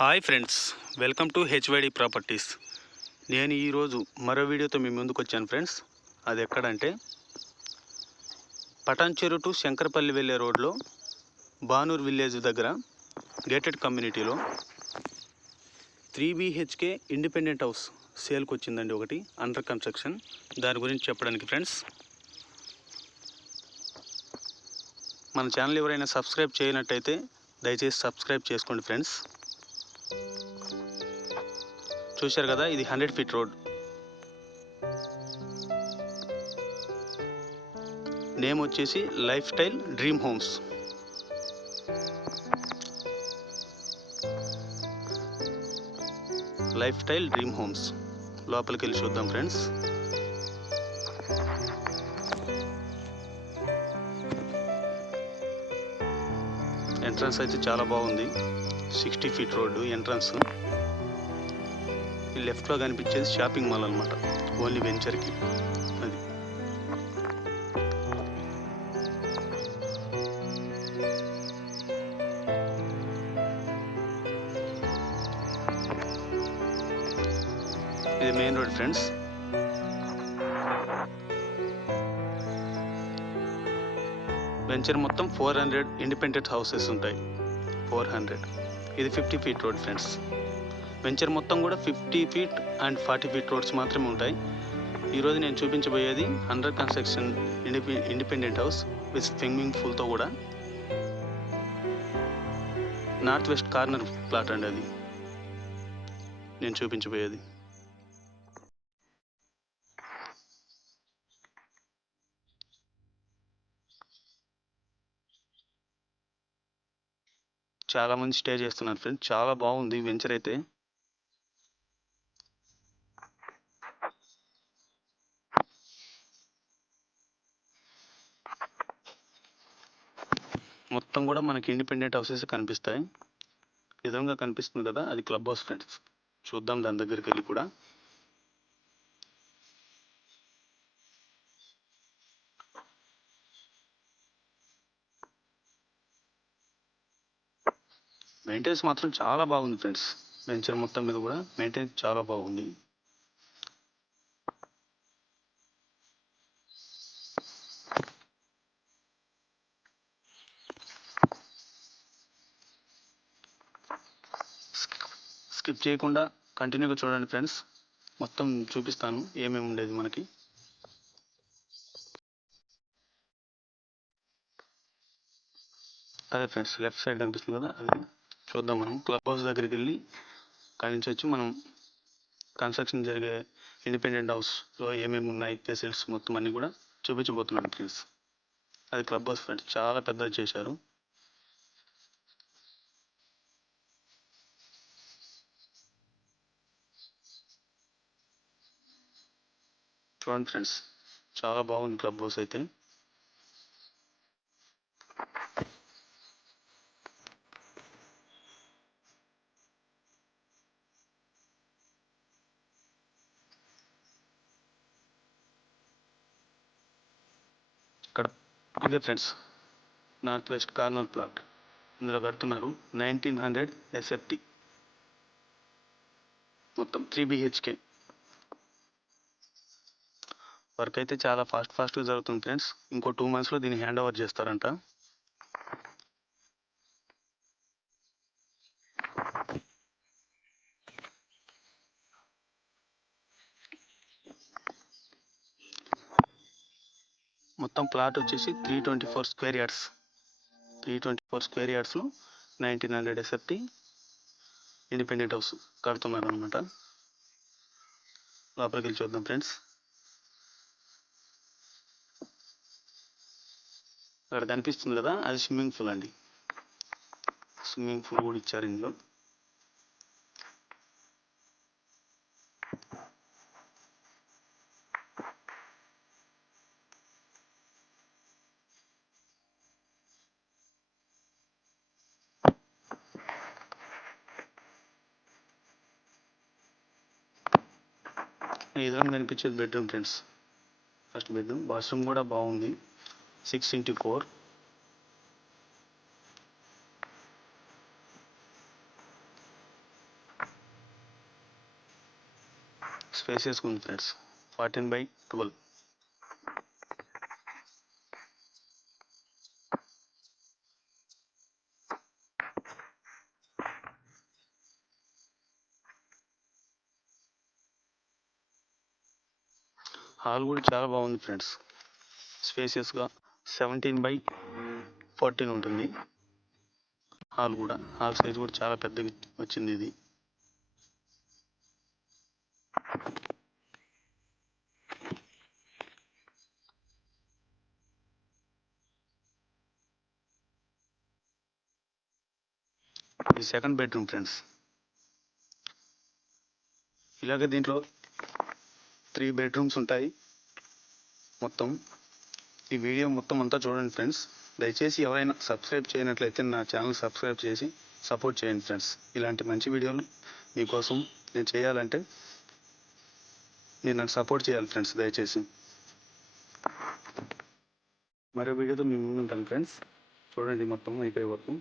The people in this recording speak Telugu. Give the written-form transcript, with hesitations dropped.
Hi friends, welcome to HYD properties. నేను ఈరోజు మరో వీడియోతో మీ ముందుకు వచ్చాను ఫ్రెండ్స్. అది ఎక్కడంటే పటాన్చెరు టు శంకరపల్లి వెళ్ళే రోడ్లో బానూర్ విలేజ్ దగ్గర గేటెడ్ కమ్యూనిటీలో 3 BHK ఇండిపెండెంట్ హౌస్ సేల్కి వచ్చిందండి. ఒకటి అండర్ కన్స్ట్రక్షన్. దాని గురించి చెప్పడానికి ఫ్రెండ్స్, మన ఛానల్ ఎవరైనా సబ్స్క్రైబ్ చేయనట్టయితే దయచేసి సబ్స్క్రైబ్ చేసుకోండి ఫ్రెండ్స్. చూశారు కదా, ఇది 100 ఫీట్ రోడ్. నేమ్ వచ్చేసి life style dream homes. Life style dream homes లోపలికి వెళ్ళి చూద్దాం ఫ్రెండ్స్. ఎంట్రన్స్ అయితే చాలా బాగుంది. 60 ఫీట్ రోడ్డు ఎంట్రన్స్. లెఫ్ట్లో కనిపించేది షాపింగ్ మాల్ అనమాట, ఓన్లీ వెంచర్కి. అది ఇది మెయిన్ రోడ్ ఫ్రెండ్స్. వెంచర్ మొత్తం 400 ఇండిపెండెంట్ హౌసెస్ ఉంటాయి. 400. ఇది 50 ఫీట్ రోడ్ ఫ్రెండ్స్. వెంచర్ మొత్తం కూడా 50 ఫీట్ అండ్ 40 ఫీట్ రోడ్స్ మాత్రమే ఉంటాయి. ఈరోజు నేను చూపించబోయేది under construction independent house with swimming పూల్తో కూడా. నార్త్ వెస్ట్ కార్నర్ ప్లాట్ అండి అది నేను చూపించబోయేది. చాలా మంది స్టే చేస్తున్నారు ఫ్రెండ్స్. చాలా బాగుంది వెంచర్ అయితే. మొత్తం కూడా మనకి ఇండిపెండెంట్ హౌసెస్ కనిపిస్తాయి. విధంగా కనిపిస్తుంది కదా, అది క్లబ్ హౌస్ ఫ్రెండ్స్. చూద్దాం దాని దగ్గరికి వెళ్ళి కూడా. మెయింటెనెన్స్ మాత్రం చాలా బాగుంది ఫ్రెండ్స్. వెంచర్ మొత్తం మీద కూడా మెయింటెనెన్స్ చాలా బాగుంది. స్కిప్ చేయకుండా కంటిన్యూగా చూడండి ఫ్రెండ్స్. మొత్తం చూపిస్తాను ఏమేమి ఉండేది మనకి. అదే ఫ్రెండ్స్, లెఫ్ట్ సైడ్ కనిపిస్తుంది కదా, అది చూద్దాం. మనం క్లబ్ హౌస్ దగ్గరికి వెళ్ళి అక్కడి నుంచి వచ్చి మనం కన్స్ట్రక్షన్ జరిగే ఇండిపెండెంట్ హౌస్లో ఏమేమి ఉన్నాయి ఫెసిలిటీస్ మొత్తం అన్నీ కూడా చూపించబోతున్నాను ఫ్రెండ్స్. అది క్లబ్ హౌస్ ఫ్రెండ్స్, చాలా పెద్దది చేశారు. చూడండి ఫ్రెండ్స్, చాలా బాగుంది క్లబ్ హౌస్ అయితే. ఇక్కడ ఇదే friends, north west corner plot. ఇందులో కడుతున్నారు 1900 SFT. మొత్తం 3 BHK. వర్క్ అయితే చాలా ఫాస్ట్గా జరుగుతుంది ఫ్రెండ్స్. ఇంకో 2 monthsలో దీన్ని హ్యాండ్ ఓవర్ చేస్తారంట. మొత్తం ప్లాట్ వచ్చేసి 324 స్క్వేర్ యార్డ్స్. 324 స్క్వేర్ యార్డ్స్లో 1900 SFT ఇండిపెండెంట్ హౌస్ కడుతున్నారు అనమాట. లోపలికి వెళ్ళి చూద్దాం ఫ్రెండ్స్. అక్కడ కనిపిస్తుంది కదా, అది స్విమ్మింగ్ పూల్ అండి. స్విమ్మింగ్ పూల్ కూడా ఇచ్చారు ఇందులో. ఈ విధంగా కనిపించేది bedroom friends. First bedroom. Washroom కూడా బాగుంది. 6x4. స్పేసియస్గా ఉంది ఫ్రెండ్స్. 14/12. హాల్ కూడా చాలా బాగుంది ఫ్రెండ్స్. స్పేసియస్గా 17/14 ఉంటుంది. హాల్ సైజ్ కూడా చాలా పెద్దగా వచ్చింది ఇది. ఇది సెకండ్ బెడ్రూమ్ ఫ్రెండ్స్. ఇలాగే దీంట్లో 3 బెడ్రూమ్స్ ఉంటాయి మొత్తం. ఈ వీడియో మొత్తం అంతా చూడండి ఫ్రెండ్స్. దయచేసి ఎవరైనా సబ్స్క్రైబ్ చేయనట్లయితే నా ఛానల్ సబ్స్క్రైబ్ చేసి సపోర్ట్ చేయండి ఫ్రెండ్స్. ఇలాంటి మంచి వీడియోలు మీకోసం నేను చేయాలంటే మీరు నాకు సపోర్ట్ చేయాలి ఫ్రెండ్స్. దయచేసి మరో వీడియోతో మీ ముందు ఉంటాను ఫ్రెండ్స్. చూడండి మొత్తం అయిపోయే వరకు.